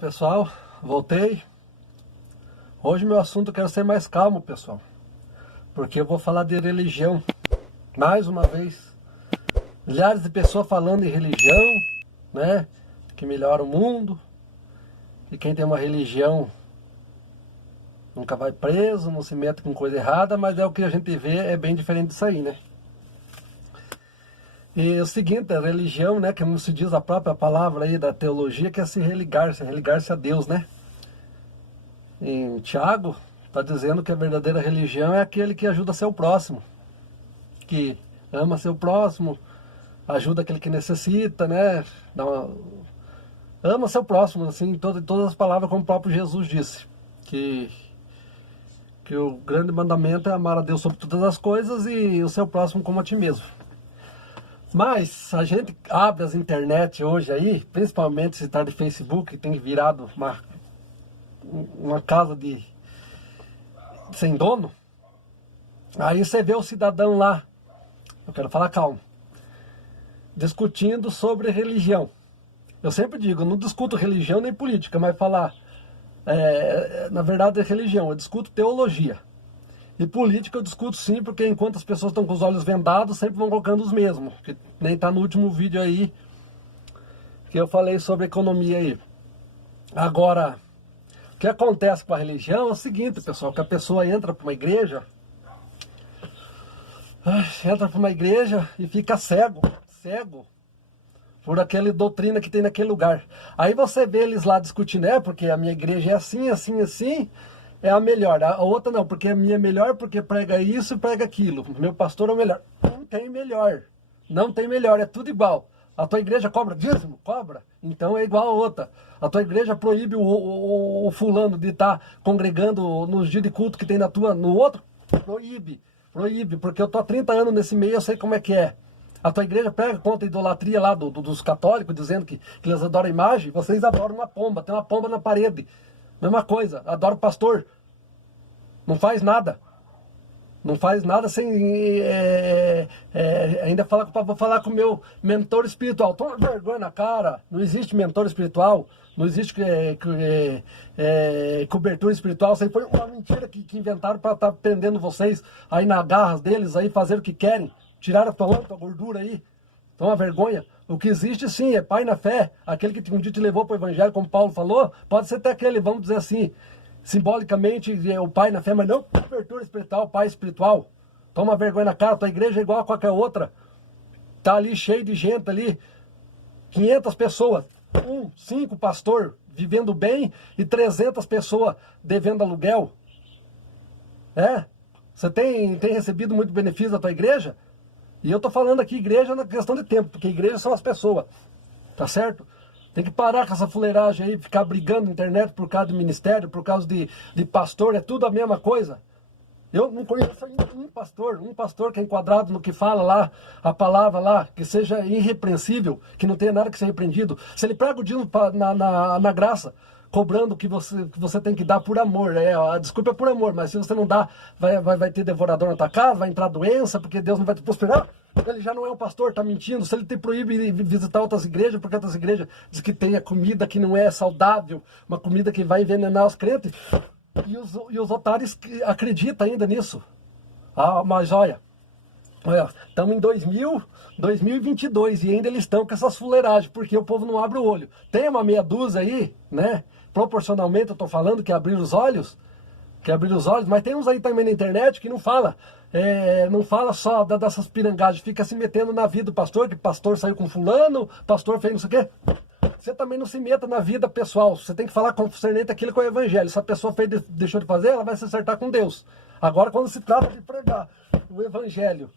pessoal, voltei. Hoje meu assunto eu quero ser mais calmo, pessoal, porque eu vou falar de religião. Mais uma vez, milhares de pessoas falando em religião, né, que melhora o mundo, e quem tem uma religião nunca vai preso, não se mete com coisa errada, mas é o que a gente vê, é bem diferente disso aí, né. E é o seguinte, a religião, né, como se diz a própria palavra aí da teologia, que é se religar-se a Deus, né. Em Tiago, está dizendo que a verdadeira religião é aquele que ajuda seu próximo, que ama seu próximo, ajuda aquele que necessita, né, ama seu próximo, assim, todas as palavras, como o próprio Jesus disse, que o grande mandamento é amar a Deus sobre todas as coisas e o seu próximo como a ti mesmo. Mas a gente abre as internet hoje aí, principalmente se está de Facebook, tem virado uma casa sem dono. Aí você vê o cidadão lá, eu quero falar calmo, discutindo sobre religião. Eu sempre digo, eu não discuto religião nem política, mas falar, na verdade é religião, eu discuto teologia. E política eu discuto sim, porque enquanto as pessoas estão com os olhos vendados, sempre vão colocando os mesmos. Que nem está no último vídeo aí, que eu falei sobre economia aí. Agora, o que acontece com a religião é o seguinte, pessoal, que a pessoa entra para uma igreja, e fica cego por aquela doutrina que tem naquele lugar. Aí você vê eles lá discutindo, porque a minha igreja é assim, assim, assim, é a melhor. A outra não, porque a minha é melhor, porque prega isso e prega aquilo. Meu pastor é o melhor. Não tem melhor. Não tem melhor, é tudo igual. A tua igreja cobra dízimo? Cobra. Então é igual a outra. A tua igreja proíbe o fulano de estar congregando nos dias de culto que tem no outro? Proíbe, porque eu tô há 30 anos nesse meio, eu sei como é que é. A tua igreja pega contra a idolatria lá dos católicos, dizendo que eles adoram a imagem, vocês adoram uma pomba, tem uma pomba na parede. Mesma coisa, adoro o pastor, não faz nada sem, ainda vou falar com o meu mentor espiritual, toma vergonha na cara, não existe mentor espiritual, não existe cobertura espiritual, isso aí foi uma mentira que inventaram para estar prendendo vocês aí na garras deles, aí fazer o que querem, tirar a tua gordura aí, toma vergonha. O que existe sim é pai na fé, aquele que um dia te levou para o evangelho, como Paulo falou, pode ser até aquele, vamos dizer assim, simbolicamente o pai na fé, mas não cobertura espiritual, pai espiritual. Toma vergonha na cara, tua igreja é igual a qualquer outra, tá ali cheio de gente ali, 500 pessoas, 5 pastor vivendo bem e 300 pessoas devendo aluguel. Você tem recebido muito benefício da tua igreja? E eu tô falando aqui igreja na questão de tempo, porque igreja são as pessoas, tá certo? Tem que parar com essa fuleiragem aí, ficar brigando na internet por causa de ministério, por causa de pastor, é tudo a mesma coisa. Eu não conheço um pastor que é enquadrado no que fala lá, a palavra lá, que seja irrepreensível, que não tenha nada que ser repreendido. Se ele prega o dízimo na graça, cobrando que você tem que dar por amor, a desculpa é por amor, mas se você não dá, vai ter devorador na tua casa, vai entrar doença, porque Deus não vai te prosperar. Ele já não é um pastor, está mentindo. Se ele te proíbe de visitar outras igrejas, porque outras igrejas diz que tem a comida que não é saudável, uma comida que vai envenenar os crentes, e os otários acreditam ainda nisso. Mas olha, estamos em 2022 e ainda eles estão com essas fuleiragens, porque o povo não abre o olho. Tem uma meia dúzia aí, né? Proporcionalmente eu estou falando que abrir os olhos, mas tem uns aí também na internet que não fala só dessas pirangagens, fica se metendo na vida do pastor, que pastor saiu com fulano, pastor fez não sei o quê. Você também não se meta na vida pessoal, você tem que falar concernente aquilo com o evangelho. Se a pessoa deixou de fazer, ela vai se acertar com Deus. Agora, quando se trata de pregar o evangelho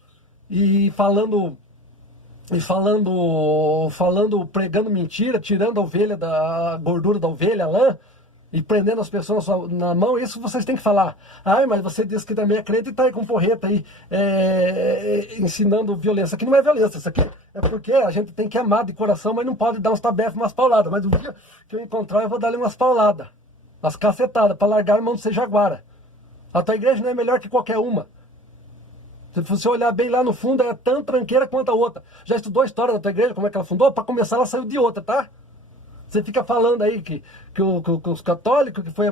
pregando mentira, tirando a gordura da ovelha, a lã, e prendendo as pessoas na mão, isso vocês têm que falar. Mas você disse que também é crente e está aí com porreta aí, ensinando violência. Aqui não é violência, isso aqui é porque a gente tem que amar de coração, mas não pode dar uns tabefes, umas pauladas. Mas o dia que eu encontrar, eu vou dar-lhe umas pauladas, umas cacetadas, para largar a mão de ser jaguara. A tua igreja não é melhor que qualquer uma. Se você olhar bem lá no fundo, é tão tranqueira quanto a outra. Já estudou a história da tua igreja, como é que ela fundou? Para começar, ela saiu de outra, tá? Você fica falando aí que os católicos, que foi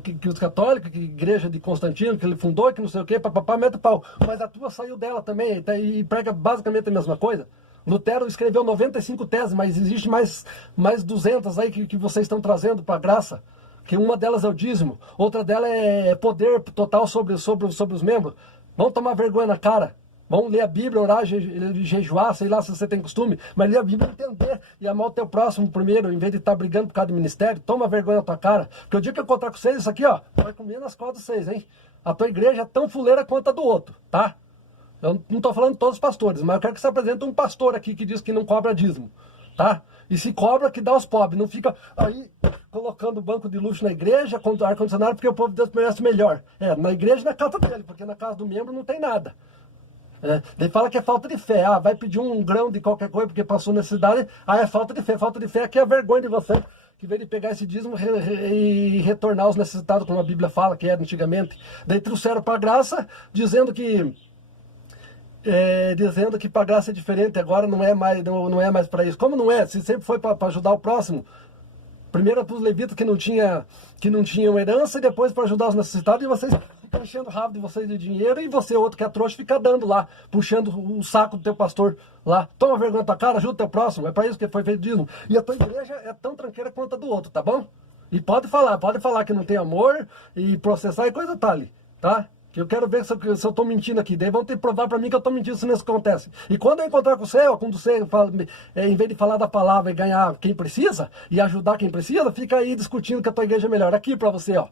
que os católicos, que a igreja de Constantino, que ele fundou, que não sei o quê, papapá, mete o pau. Mas a tua saiu dela também, e prega basicamente a mesma coisa. Lutero escreveu 95 teses, mas existe mais 200 aí que vocês estão trazendo para a graça. Que uma delas é o dízimo, outra delas é poder total sobre os membros. Vamos tomar vergonha na cara. Vamos ler a Bíblia, orar, jejuar, sei lá se você tem costume, mas ler a Bíblia e entender e amar o teu próximo primeiro, em vez de estar brigando por causa do ministério. Toma vergonha na tua cara. Porque o dia que eu encontrar com vocês, isso aqui, ó, vai comer nas costas de vocês, hein? A tua igreja é tão fuleira quanto a do outro, tá? Eu não estou falando de todos os pastores, mas eu quero que você apresente um pastor aqui que diz que não cobra dízimo, tá? E se cobra, que dá aos pobres. Não fica aí colocando banco de luxo na igreja, com ar-condicionado, porque o povo de Deus merece melhor. Na igreja na casa dele, porque na casa do membro não tem nada. Daí fala que é falta de fé. Ah, vai pedir um grão de qualquer coisa porque passou necessidade. Ah, é falta de fé. Falta de fé é que é a vergonha de você, que veio de pegar esse dízimo e retornar aos necessitados, como a Bíblia fala que era antigamente. Daí trouxeram para a graça, dizendo que para a graça é diferente, agora não é mais para isso. Como não é? Se sempre foi para ajudar o próximo. Primeiro para os levitas que não tinham herança, e depois para ajudar os necessitados, e vocês ficam enchendo o rabo de vocês de dinheiro, e você, outro que é trouxa, fica dando lá, puxando o saco do teu pastor lá. Toma vergonha na tua cara, ajuda o teu próximo, é para isso que foi feito dízimo. E a tua igreja é tão tranqueira quanto a do outro, tá bom? E pode falar que não tem amor, e processar e coisa tal, tá? Que eu quero ver se eu estou mentindo aqui. Daí vão ter que provar para mim que eu estou mentindo se isso acontece. E quando eu encontrar com você, quando você fala, em vez de falar da palavra e ganhar quem precisa, e ajudar quem precisa, fica aí discutindo que a tua igreja é melhor. Aqui para você, ó.